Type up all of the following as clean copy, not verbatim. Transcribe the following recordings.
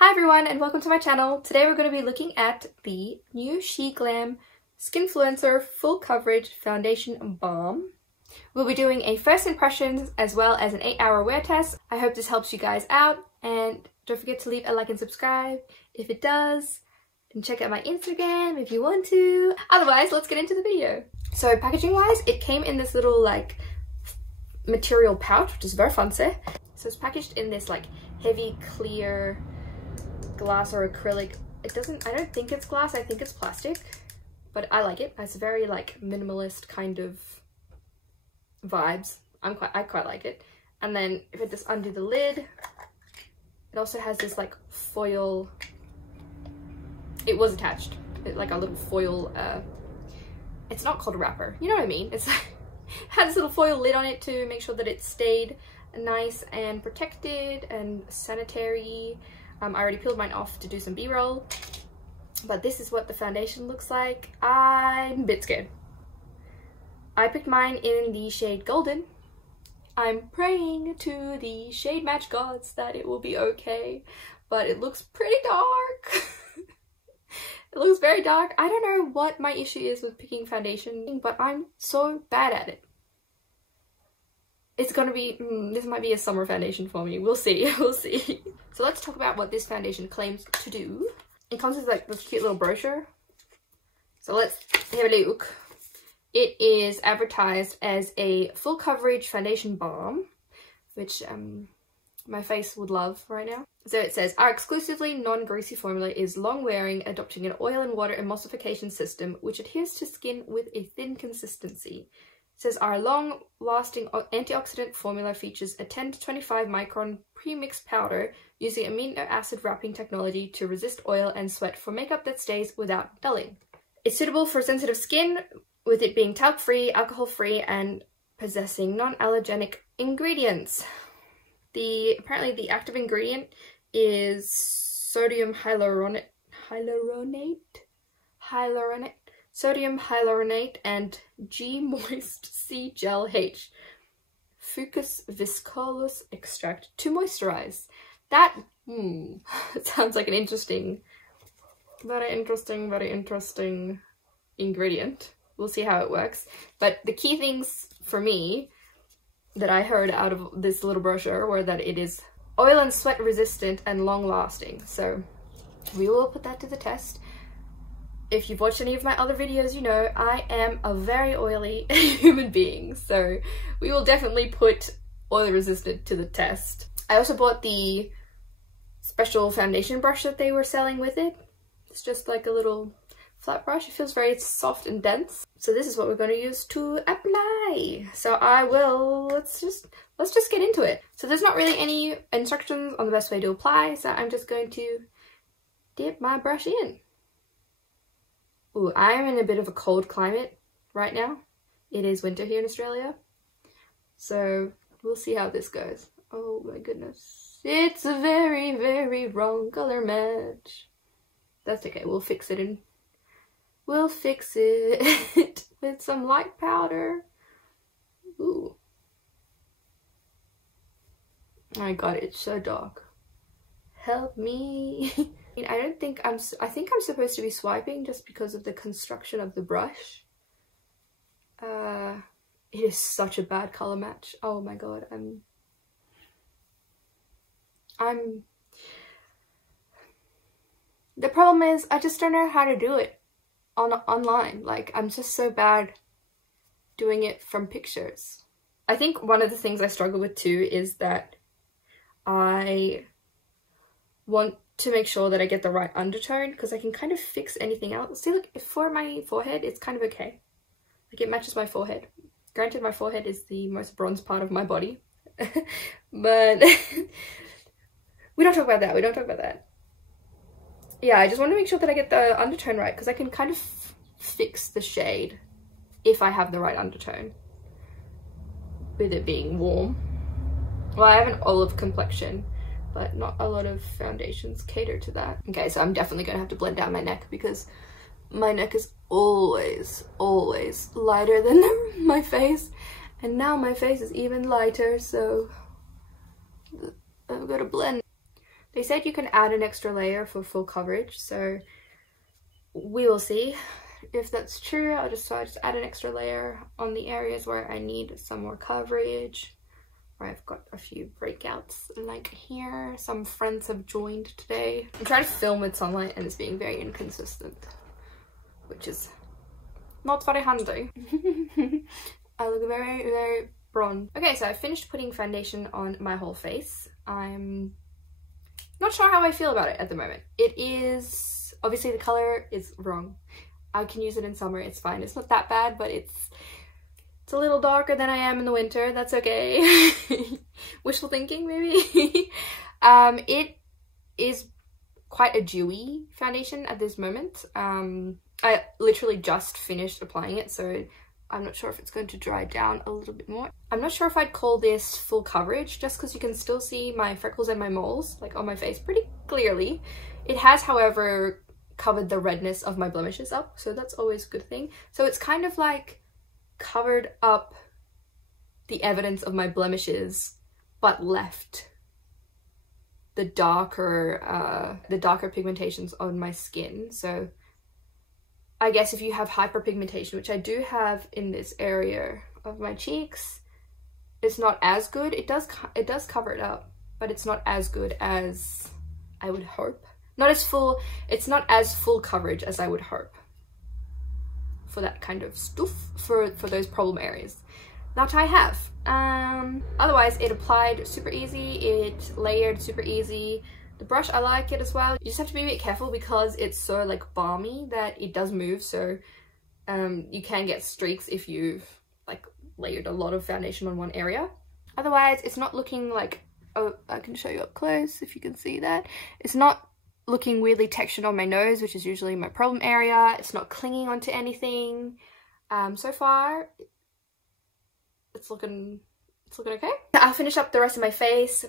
Hi everyone and welcome to my channel. Today we're going to be looking at the new Sheglam Skinfluencer Full Coverage Foundation Balm. We'll be doing a first impressions as well as an 8-hour wear test. I hope this helps you guys out, and don't forget to leave a like and subscribe if it does, and check out my Instagram if you want to. Otherwise, let's get into the video. So packaging wise, it came in this little like material pouch, which is very fancy. So it's packaged in this like heavy clear glass or acrylic. I don't think it's glass, I think it's plastic, but I like it. It's very like minimalist kind of vibes. I quite like it. And then if I just undo the lid, it also has this like foil, it was attached, like a little foil, it's not called a wrapper, you know what I mean? It's like, it had this little foil lid on it to make sure that it stayed nice and protected and sanitary. I already peeled mine off to do some b-roll, but this is what the foundation looks like. I'm a bit scared. I picked mine in the shade Golden. I'm praying to the shade match gods that it will be okay, but it looks pretty dark. It looks very dark. I don't know what my issue is with picking foundation, but I'm so bad at it. It's gonna be, this might be a summer foundation for me. We'll see, we'll see. So let's talk about what this foundation claims to do. It comes with like this cute little brochure. So let's have a look. It is advertised as a full coverage foundation balm, which my face would love right now. So it says, our exclusively non-greasy formula is long-wearing, adopting an oil and water emulsification system, which adheres to skin with a thin consistency. It says our long-lasting antioxidant formula features a 10 to 25 micron pre-mixed powder using amino acid wrapping technology to resist oil and sweat for makeup that stays without dulling. It's suitable for sensitive skin, with it being talc-free, alcohol-free, and possessing non-allergenic ingredients. Apparently the active ingredient is sodium hyaluronate, sodium hyaluronate and G-Moist C Gel H Fucus viscosus extract to moisturize. That sounds like an very interesting ingredient. We'll see how it works. But the key things for me that I heard out of this little brochure were that it is oil and sweat resistant and long lasting. So we will put that to the test. If you've watched any of my other videos, you know I am a very oily human being, so we will definitely put oil resistant to the test. I also bought the special foundation brush that they were selling with it. It's just like a little flat brush. It feels very soft and dense. So this is what we're going to use to apply. So let's just get into it. So there's not really any instructions on the best way to apply, so I'm just going to dip my brush in. Ooh, I'm in a bit of a cold climate right now. It is winter here in Australia. So we'll see how this goes. Oh my goodness. It's a very, very wrong color match. That's okay, we'll fix it with some light powder. Ooh. My god, it's so dark. Help me. I think I'm supposed to be swiping just because of the construction of the brush. It is such a bad color match. Oh my god, the problem is I just don't know how to do it online. Like, I'm just so bad doing it from pictures. I think one of the things I struggle with too is that I want to make sure that I get the right undertone, because I can kind of fix anything else. See, look, for my forehead, it's kind of okay. Like, it matches my forehead. Granted, my forehead is the most bronze part of my body. But we don't talk about that. Yeah, I just want to make sure that I get the undertone right, because I can kind of fix the shade if I have the right undertone. With it being warm. Well, I have an olive complexion, but not a lot of foundations cater to that. Okay, so I'm definitely gonna have to blend down my neck, because my neck is always lighter than my face, and now my face is even lighter, so I've got to blend. They said you can add an extra layer for full coverage, so we will see if that's true. So I just add an extra layer on the areas where I need some more coverage, where I've got a few breakouts like here. Some friends have joined today. I'm trying to film with sunlight and it's being very inconsistent, which is not very handy. I look very, very bronze. Okay, so I finished putting foundation on my whole face. I'm not sure how I feel about it at the moment. It is, obviously the color is wrong. I can use it in summer, it's fine. It's not that bad, but it's a little darker than I am in the winter. That's okay. Wishful thinking, maybe? It is quite a dewy foundation at this moment. I literally just finished applying it, so I'm not sure if it's going to dry down a little bit more. I'm not sure if I'd call this full coverage, just because you can still see my freckles and my moles, like on my face, pretty clearly. It has, however, covered the redness of my blemishes up, so that's always a good thing. So it's kind of like covered up the evidence of my blemishes, but left the darker pigmentations on my skin. So I guess if you have hyperpigmentation, which I do have in this area of my cheeks, it's not as good. It does cover it up, but it's not as good as I would hope. Not as full, it's not as full coverage as I would hope for that kind of stuff, for those problem areas that I have. Otherwise, it applied super easy, it layered super easy. The brush, I like it as well. You just have to be a bit careful because it's so like balmy that it does move, so you can get streaks if you've like layered a lot of foundation on one area. Otherwise, it's not looking like, oh, I can show you up close if you can see that. It's not looking weirdly textured on my nose, which is usually my problem area. It's not clinging onto anything. So far, it's looking okay. I'll finish up the rest of my face,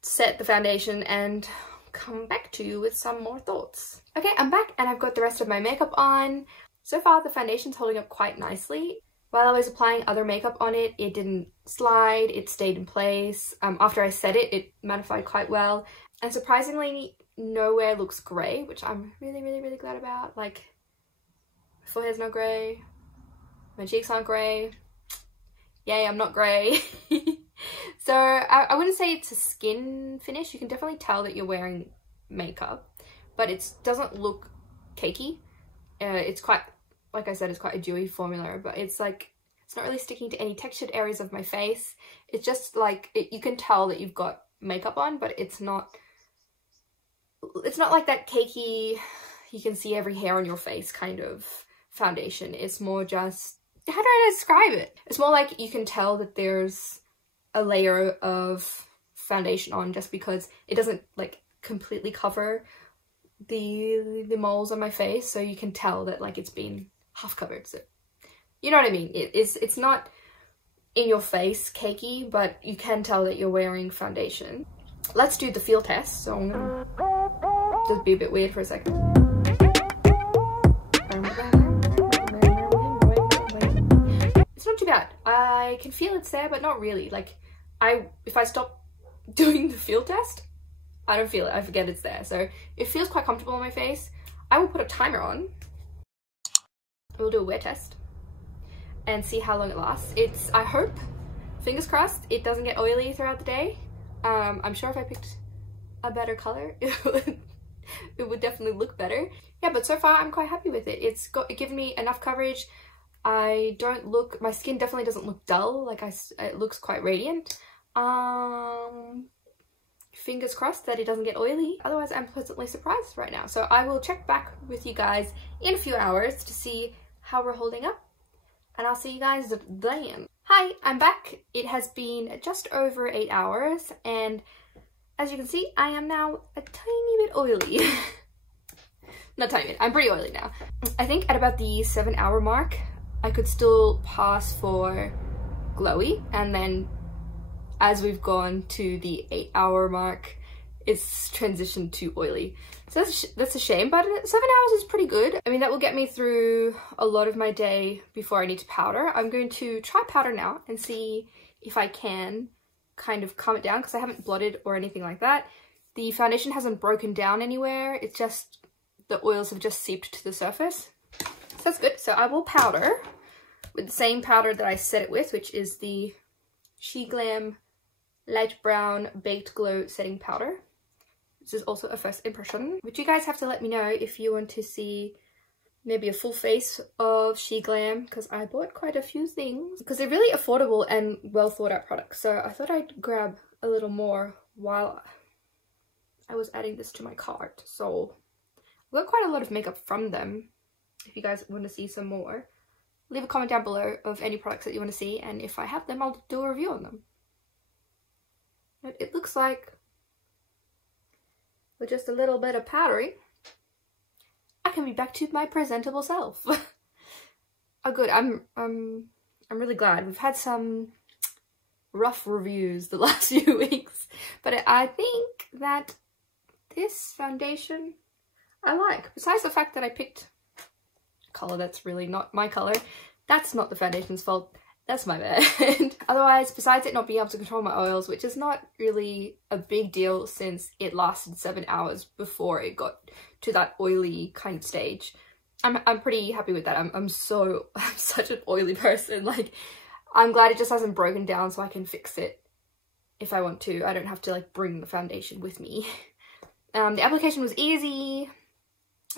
set the foundation, and come back to you with some more thoughts. Okay, I'm back and I've got the rest of my makeup on. So far, the foundation's holding up quite nicely. While I was applying other makeup on it, it didn't slide, it stayed in place. After I set it, it mattified quite well. And surprisingly, nowhere looks grey, which I'm really, really, really glad about. Like, my forehead's not grey, my cheeks aren't grey. Yay, I'm not grey. So I wouldn't say it's a skin finish. You can definitely tell that you're wearing makeup, but it doesn't look cakey. It's quite, like I said, it's quite a dewy formula, but it's like, it's not really sticking to any textured areas of my face. It's just like, you can tell that you've got makeup on, but it's not like that cakey, you can see every hair on your face kind of foundation. It's more just, how do I describe it? It's more like you can tell that there's a layer of foundation on, just because it doesn't like completely cover the moles on my face, so you can tell that like it's been half covered. So you know what I mean? It's not in your face cakey, but you can tell that you're wearing foundation. Let's do the feel test. So I'm gonna just be a bit weird for a second. It's not too bad. I can feel it's there, but not really. Like, if I stop doing the feel test, I don't feel it. I forget it's there. So it feels quite comfortable on my face. I will put a timer on. We'll do a wear test and see how long it lasts. I hope, fingers crossed, it doesn't get oily throughout the day. I'm sure if I picked a better color, it would definitely look better. Yeah, but so far I'm quite happy with it. It's given me enough coverage. My skin definitely doesn't look dull. Like, it looks quite radiant. Fingers crossed that it doesn't get oily. Otherwise, I'm pleasantly surprised right now. So I will check back with you guys in a few hours to see how we're holding up. And I'll see you guys then. Hi, I'm back. It has been just over 8 hours, and as you can see, I am now a tiny bit oily. Not tiny bit, I'm pretty oily now. I think at about the 7-hour mark, I could still pass for glowy, and then as we've gone to the 8-hour mark, it's transitioned to oily. So that's a shame, but 7 hours is pretty good. I mean, that will get me through a lot of my day before I need to powder. I'm going to try powder now and see if I can kind of calm it down, because I haven't blotted or anything like that. the foundation hasn't broken down anywhere. It's just the oils have just seeped to the surface. So that's good. So I will powder with the same powder that I set it with, which is the Sheglam Light Brown Baked Glow Setting Powder. This is also a first impression, but you guys have to let me know if you want to see maybe a full face of Sheglam, because I bought quite a few things because they're really affordable and well thought out products. So I thought I'd grab a little more while I was adding this to my cart. So I got quite a lot of makeup from them. If you guys want to see some more, leave a comment down below of any products that you want to see, and if I have them, I'll do a review on them. It looks like with just a little bit of powdering, I can be back to my presentable self. Oh good, I'm really glad. We've had some rough reviews the last few weeks, but I think that this foundation I like. Besides the fact that I picked a colour that's really not my colour, that's not the foundation's fault. That's my bad. Otherwise, besides it not being able to control my oils, which is not really a big deal since it lasted 7 hours before it got to that oily kind of stage, I'm pretty happy with that. I'm such an oily person. Like, I'm glad it just hasn't broken down so I can fix it if I want to. I don't have to like bring the foundation with me. The application was easy.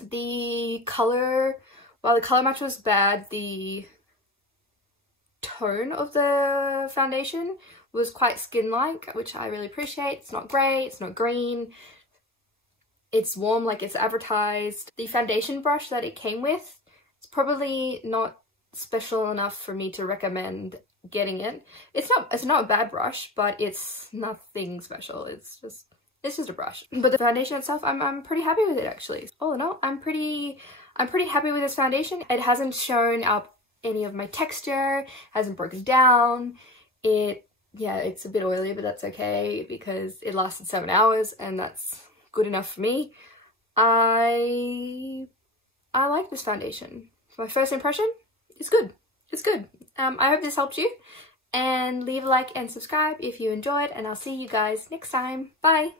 The colour, while the colour match was bad, the tone of the foundation was quite skin-like, which I really appreciate. It's not grey, it's not green, it's warm like it's advertised. The foundation brush that it came with, it's probably not special enough for me to recommend getting it. It's not a bad brush, but it's nothing special. It's just a brush. But the foundation itself, I'm pretty happy with it actually. All in all, I'm pretty happy with this foundation. It hasn't shown up any of my texture, hasn't broken down. Yeah, it's a bit oily, but that's okay because it lasted 7 hours and that's good enough for me. I like this foundation. My first impression, it's good. It's good. I hope this helped you, and leave a like and subscribe if you enjoyed, and I'll see you guys next time. Bye!